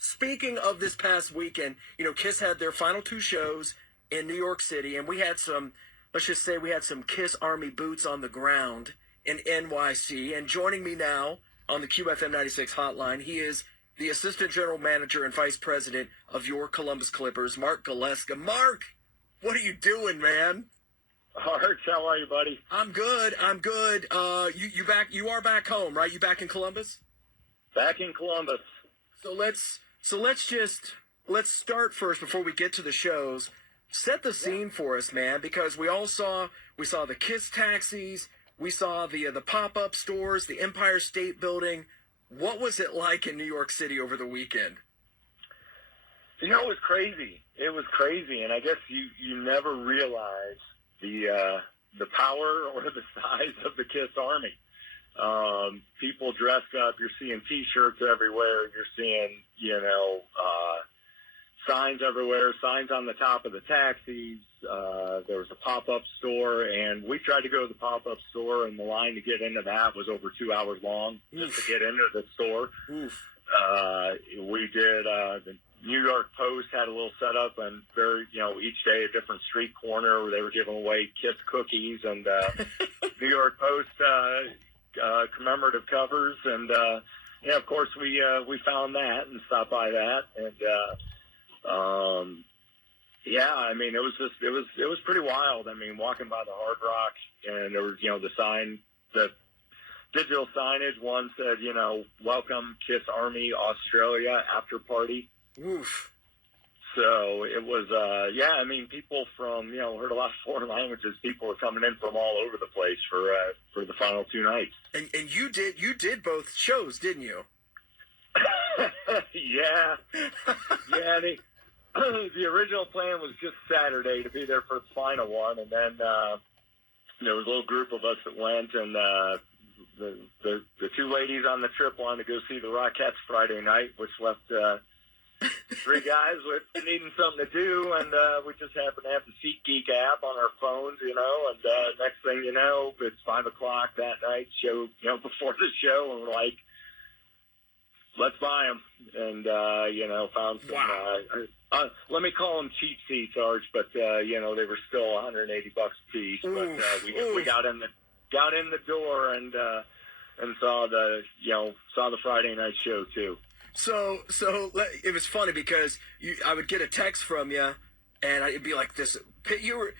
speaking of this past weekend, Kiss had their final two shows in New York City, and we had some, let's just say we had some Kiss Army boots on the ground in NYC. And joining me now on the QFM 96 hotline, he is the Assistant General Manager and Vice President of your Columbus Clippers, Mark Galuska. Mark, what are you doing, man? Arch, how are you, buddy? I'm good. You are back home, right? You back in Columbus? Back in Columbus. So let's start first before we get to the shows. Set the scene for us, man, because we saw the Kiss taxis, we saw the pop-up stores, the Empire State Building. What was it like in New York City over the weekend? It was crazy. It was crazy, and I guess you never realize the power or the size of the Kiss Army. People dressed up. You're seeing T-shirts everywhere. You're seeing, signs everywhere, signs on the top of the taxis. There was a pop-up store, and we tried to go to the pop-up store, and the line to get into that was over 2 hours long just to get into the store. We did, the New York Post had a little setup, and each day a different street corner where they were giving away Kiss cookies, and New York Post commemorative covers, and of course we found that and stopped by that, and it was pretty wild. I mean, walking by the Hard Rock, and there was the digital signage. One said, "Welcome Kiss Army Australia after party." Oof. So it was, people from, heard a lot of foreign languages. People were coming in from all over the place for the final two nights. And you did both shows, didn't you? Yeah. The original plan was just Saturday to be there for the final one, and then there was a little group of us that went, and the two ladies on the trip wanted to go see the Rockettes Friday night, which left three guys with needing something to do, and we just happened to have the SeatGeek app on our phones, and next thing you know, it's 5 o'clock that night, before the show, and we're like, let's buy them, and found some. Wow. Let me call them cheap seats, Arch, but they were still $180 a piece. But we got in the door and saw the Friday night show too. So it was funny because I would get a text from you, and it'd be like this. You were.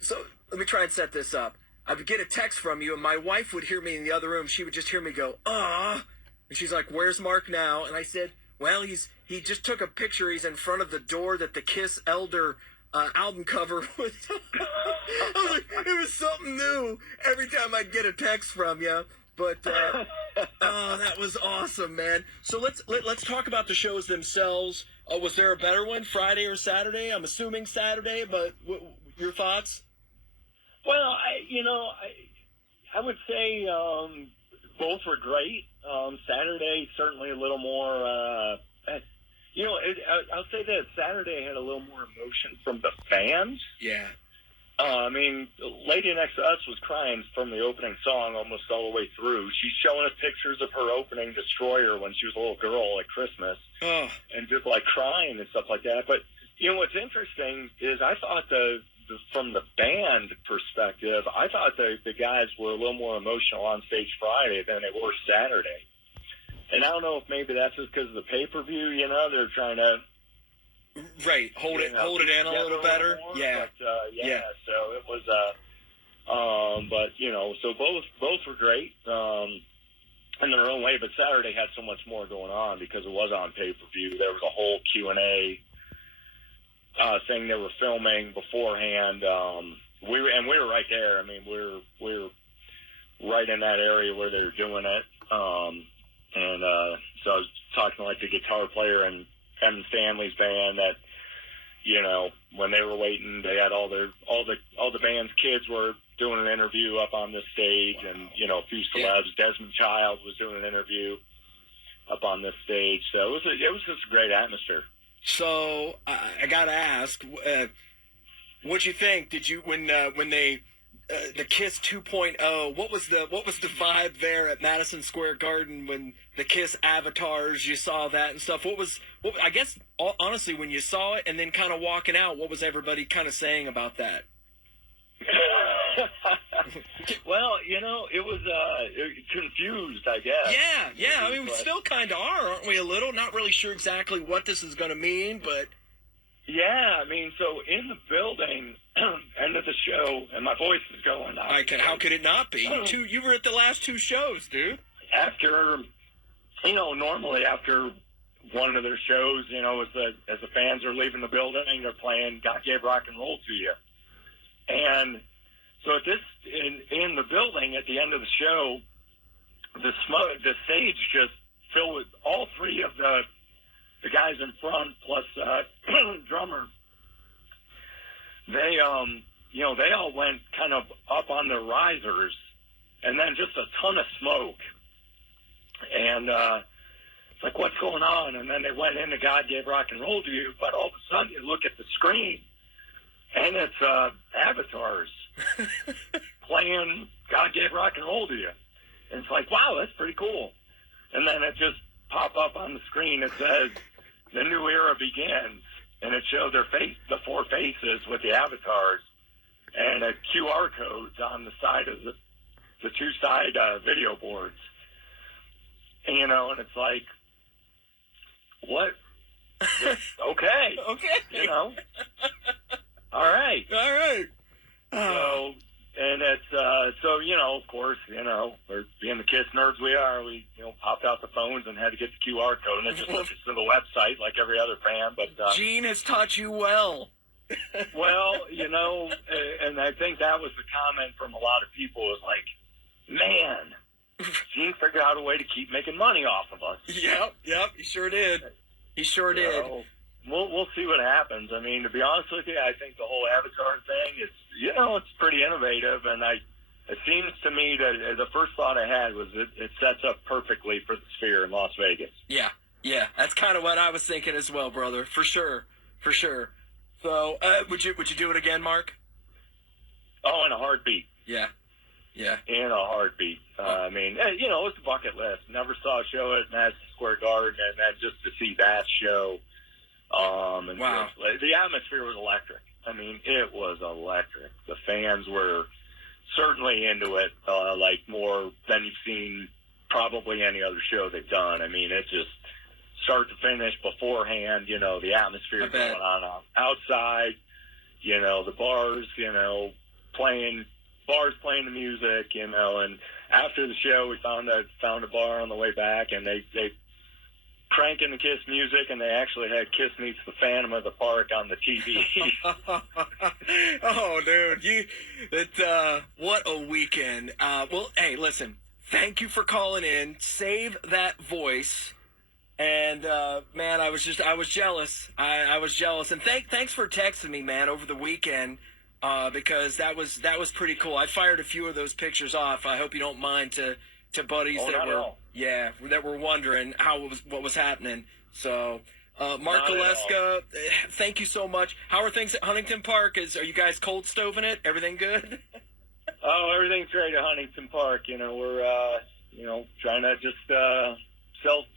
So let me try and set this up. I would get a text from you, and my wife would hear me in the other room. She would just hear me go, "Ah," and she's like, "Where's Mark now?" And I said, "Well, he just took a picture. He's in front of the door that the Kiss Elder album cover was." I was like, it was something new every time I'd get a text from you. But that was awesome, man. So let's talk about the shows themselves. Was there a better one, Friday or Saturday? I'm assuming Saturday, but your thoughts? Well, I would say both were great. Saturday certainly a little more. I'll say this: Saturday had a little more emotion from the fans. Yeah. Lady next to us was crying from the opening song almost all the way through. She's showing us pictures of her opening Destroyer when she was a little girl at Christmas, and just like crying and stuff like that. But what's interesting is I thought from the band perspective, I thought the guys were a little more emotional on stage Friday than they were Saturday. And I don't know if maybe that's just because of the pay-per-view. They're trying to. Right, hold it in a little better. More, yeah. But, so it was, so both were great in their own way. But Saturday had so much more going on because it was on pay-per-view. There was a whole Q&A thing they were filming beforehand. We were right there. I mean, we were right in that area where they were doing it. So I was talking to the guitar player and Evan Stanley's band that, when they were waiting, they had all the band's kids were doing an interview up on this stage. Wow. And, a few celebs. Yeah. Desmond Child was doing an interview up on this stage. So it was just a great atmosphere. So I got to ask, what'd you think? Did you, when they the Kiss 2.0. What was the vibe there at Madison Square Garden when the Kiss avatars, you saw that and stuff? What I guess honestly, when you saw it and then kind of walking out, what was everybody kind of saying about that? Well, it was confused, I guess. Yeah. I mean, we still kind of are, aren't we? A little, not really sure exactly what this is going to mean, but yeah. I mean, so in the building, end of the show, and my voice is going. How could it not be? You were at the last two shows, dude. After, normally after one of their shows, as the fans are leaving the building, they're playing "God Gave Rock and Roll to You," and so in the building at the end of the show, the stage just filled with all three of the guys in front plus drummer. They they all went kind of up on their risers, and then just a ton of smoke. And it's like, what's going on? And then they went into "God Gave Rock and Roll to You," but all of a sudden you look at the screen, and it's avatars playing "God Gave Rock and Roll to You," and it's like, wow, that's pretty cool. And then it just pop up on the screen. It says, "The new era begins," and it showed their face, the four faces with the avatars, and a QR codes on the side of the two side video boards. And, and it's like, what? Okay. Okay. All right. So, and it's, of course, we're being the Kiss nerds we are, we, popped out the phones and had to get the QR code, and it just took us to the website like every other fan. But Gene has taught you well. Well, and I think that was the comment from a lot of people, was like, man, Gene figured out a way to keep making money off of us. Yep, he sure did. We'll see what happens. I mean, to be honest with you, I think the whole Avatar thing is, it's pretty innovative, and it seems to me that the first thought I had was it sets up perfectly for the Sphere in Las Vegas. Yeah, that's kind of what I was thinking as well, brother. For sure. So, would you do it again, Mark? Oh, in a heartbeat. Yeah. In a heartbeat. I mean, it's a bucket list. Never saw a show at Madison Square Garden, and then just to see that show. And wow. The atmosphere was electric. I mean, it was electric. The fans were certainly into it, like more than you've seen probably any other show they've done. I mean, it just start to finish beforehand, the atmosphere going on outside, the bars, playing the music, and after the show we found a bar on the way back, and they cranking the Kiss music, and they actually had Kiss Meets the Phantom of the Park on the TV. Oh, dude, what a weekend. Well, hey, listen, thank you for calling in. Save that voice. And man, I was jealous. I was jealous. And thanks for texting me, man, over the weekend, because that was pretty cool. I fired a few of those pictures off. I hope you don't mind to buddies that were wondering what was happening. So, Mark Galuska, thank you so much. How are things at Huntington Park? Are you guys cold stoving it? Everything good? Oh, everything's great at Huntington Park. We're trying to just sell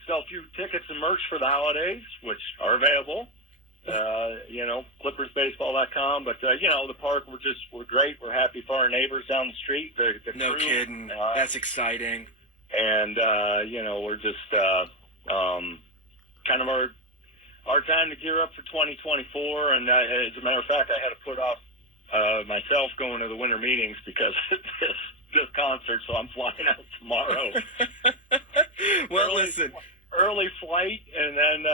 a few tickets and merch for the holidays, which are available. ClippersBaseball.com. But the park, we're great. We're happy for our neighbors down the street. The no crew, kidding. That's exciting. And we're just kind of our time to gear up for 2024. And as a matter of fact, I had to put off myself going to the winter meetings because of this concert, so I'm flying out tomorrow. Well, listen. Early flight, and then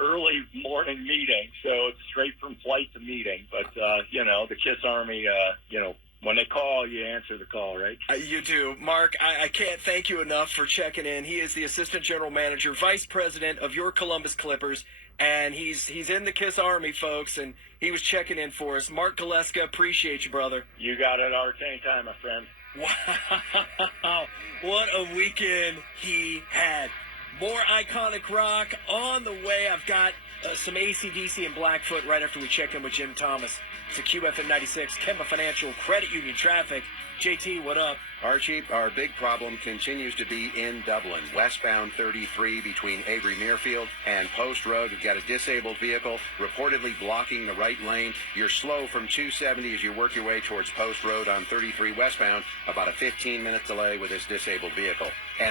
early morning meeting. So it's straight from flight to meeting. But the Kiss Army, when they call, you answer the call, right? You do, Mark. I can't thank you enough for checking in. He is the assistant general manager, vice president of your Columbus Clippers, and he's in the Kiss Army, folks. And he was checking in for us. Mark Galuska, appreciate you, brother. You got it, Art. Anytime, my friend. Wow, what a weekend he had. More iconic rock on the way. I've got some AC/DC and Blackfoot right after we check in with Jim Thomas. It's a QFM 96, Kemba Financial Credit Union traffic. JT, what up? Archie, our big problem continues to be in Dublin. Westbound 33 between Avery Muirfield and Post Road. You've got a disabled vehicle reportedly blocking the right lane. You're slow from 270 as you work your way towards Post Road on 33 westbound. About a 15-minute delay with this disabled vehicle. And